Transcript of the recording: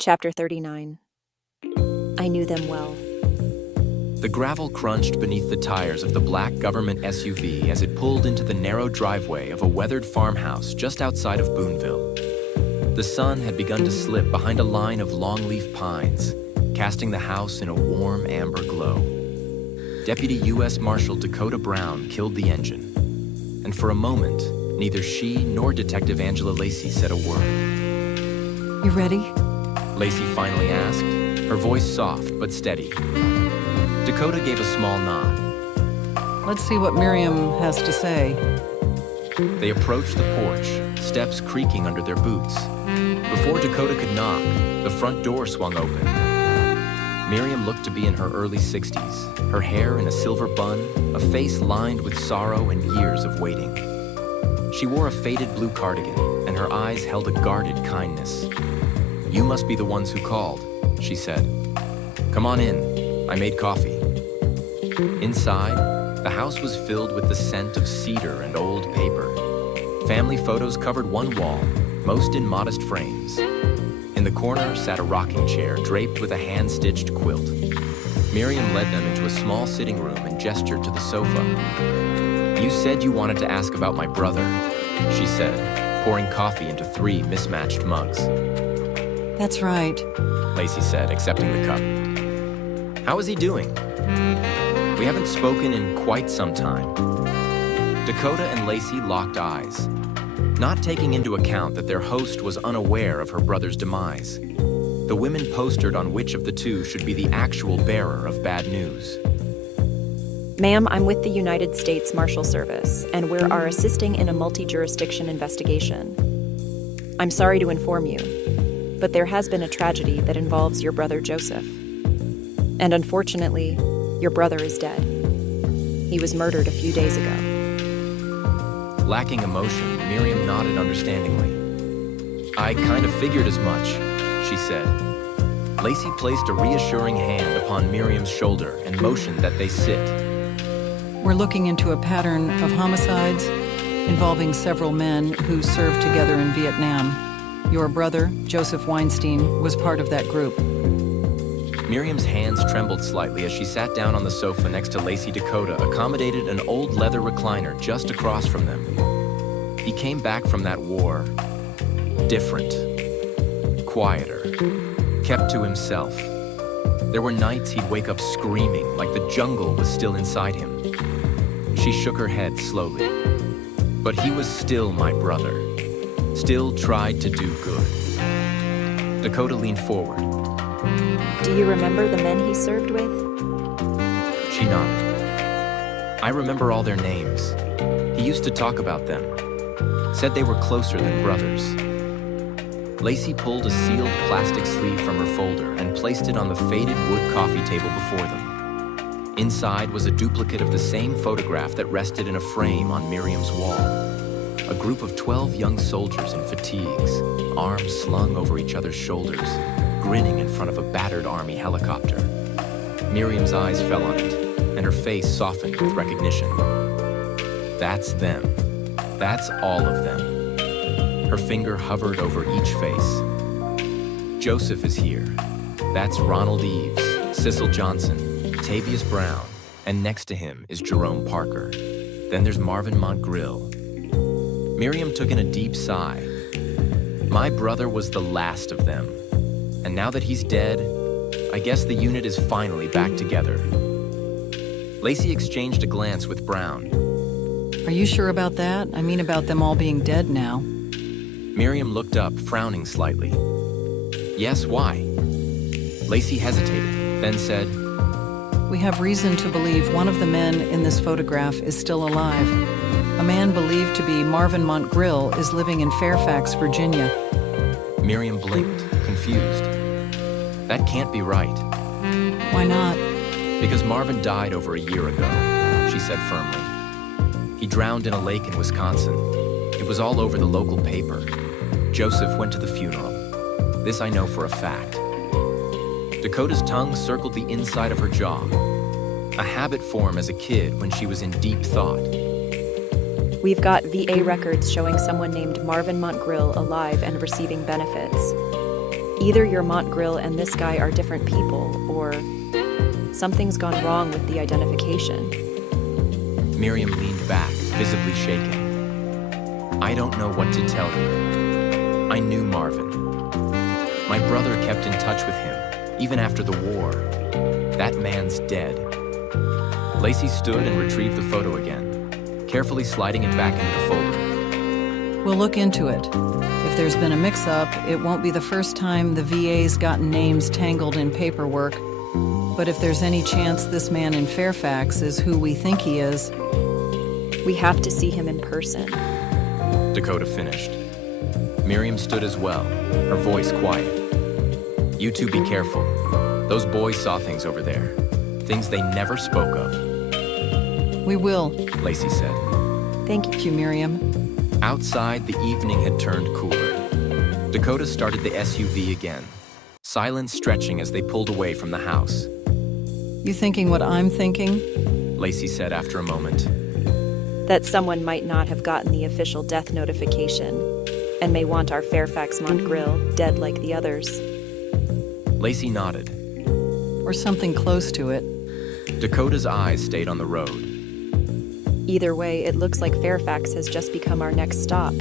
Chapter 39. I knew them well. The gravel crunched beneath the tires of the black government SUV as it pulled into the narrow driveway of a weathered farmhouse just outside of Boonville. The sun had begun to slip behind a line of longleaf pines, casting the house in a warm amber glow. Deputy U.S. Marshal Dakota Brown killed the engine, and for a moment, neither she nor Detective Angela Lacey said a word. You ready? Lacey finally asked, her voice soft but steady. Dakota gave a small nod. Let's see what Miriam has to say. They approached the porch, steps creaking under their boots. Before Dakota could knock, the front door swung open. Miriam looked to be in her early 60s, her hair in a silver bun, a face lined with sorrow and years of waiting. She wore a faded blue cardigan, and her eyes held a guarded kindness. "You must be the ones who called," she said. "Come on in. I made coffee." Inside, the house was filled with the scent of cedar and old paper. Family photos covered one wall, most in modest frames. In the corner sat a rocking chair draped with a hand-stitched quilt. Miriam led them into a small sitting room and gestured to the sofa. "You said you wanted to ask about my brother," she said, pouring coffee into 3 mismatched mugs. That's right. Lacey said, accepting the cup. "How is he doing? We haven't spoken in quite some time." Dakota and Lacey locked eyes, not taking into account that their host was unaware of her brother's demise. The women postured on which of the two should be the actual bearer of bad news. Ma'am, I'm with the United States Marshal Service, and we are assisting in a multi-jurisdiction investigation. I'm sorry to inform you, but there has been a tragedy that involves your brother Joseph. And unfortunately, your brother is dead. He was murdered a few days ago. Lacking emotion, Miriam nodded understandingly. "I kind of figured as much," she said. Lacey placed a reassuring hand upon Miriam's shoulder and motioned that they sit. We're looking into a pattern of homicides involving several men who served together in Vietnam. Your brother, Joseph Weinstein, was part of that group. Miriam's hands trembled slightly as she sat down on the sofa next to Lacey. Dakota accommodated an old leather recliner just across from them. He came back from that war different, quieter, kept to himself. There were nights he'd wake up screaming like the jungle was still inside him. She shook her head slowly. But he was still my brother, still tried to do good. Dakota leaned forward. Do you remember the men he served with? She nodded. "I remember all their names. He used to talk about them. Said they were closer than brothers." Lacey pulled a sealed plastic sleeve from her folder and placed it on the faded wood coffee table before them. Inside was a duplicate of the same photograph that rested in a frame on Miriam's wall. A group of 12 young soldiers in fatigues, arms slung over each other's shoulders, grinning in front of a battered army helicopter. Miriam's eyes fell on it, and her face softened with recognition. That's them. That's all of them. Her finger hovered over each face. Joseph is here. That's Ronald Eves, Cecil Johnson, Tavius Brown, and next to him is Jerome Parker. Then there's Marvin Montgrill. Miriam took in a deep sigh. My brother was the last of them. And now that he's dead, I guess the unit is finally back together. Lacey exchanged a glance with Brown. Are you sure about that? I mean about them all being dead now. Miriam looked up, frowning slightly. "Yes, why?" Lacey hesitated, then said, We have reason to believe one of the men in this photograph is still alive. A man believed to be Marvin Montgrill is living in Fairfax, Virginia. Miriam blinked, confused. "That can't be right." Why not? "Because Marvin died over a year ago," she said firmly. "He drowned in a lake in Wisconsin. It was all over the local paper. Joseph went to the funeral. This I know for a fact." Dakota's tongue circled the inside of her jaw. A habit formed as a kid when she was in deep thought. We've got VA records showing someone named Marvin Montgrill alive and receiving benefits. Either your Mont Grill and this guy are different people, or something's gone wrong with the identification. Miriam leaned back, visibly shaken. I don't know what to tell you. I knew Marvin. My brother kept in touch with him, even after the war. That man's dead. Lacey stood and retrieved the photo again, carefully sliding it back into the folder. We'll look into it. If there's been a mix-up, it won't be the first time the VA's gotten names tangled in paperwork. But if there's any chance this man in Fairfax is who we think he is, We have to see him in person. Dakota finished. Miriam stood as well, her voice quiet. You two be careful. Those boys saw things over there. Things they never spoke of, we will. Lacey said. Thank you. Thank you, Miriam. Outside, the evening had turned cooler. Dakota started the SUV again, silence stretching as they pulled away from the house. You thinking what I'm thinking? Lacey said after a moment. That someone might not have gotten the official death notification and may want our Fairfax Mont Grill dead like the others. Lacey nodded. Or something close to it. Dakota's eyes stayed on the road. Either way, it looks like Fairfax has just become our next stop.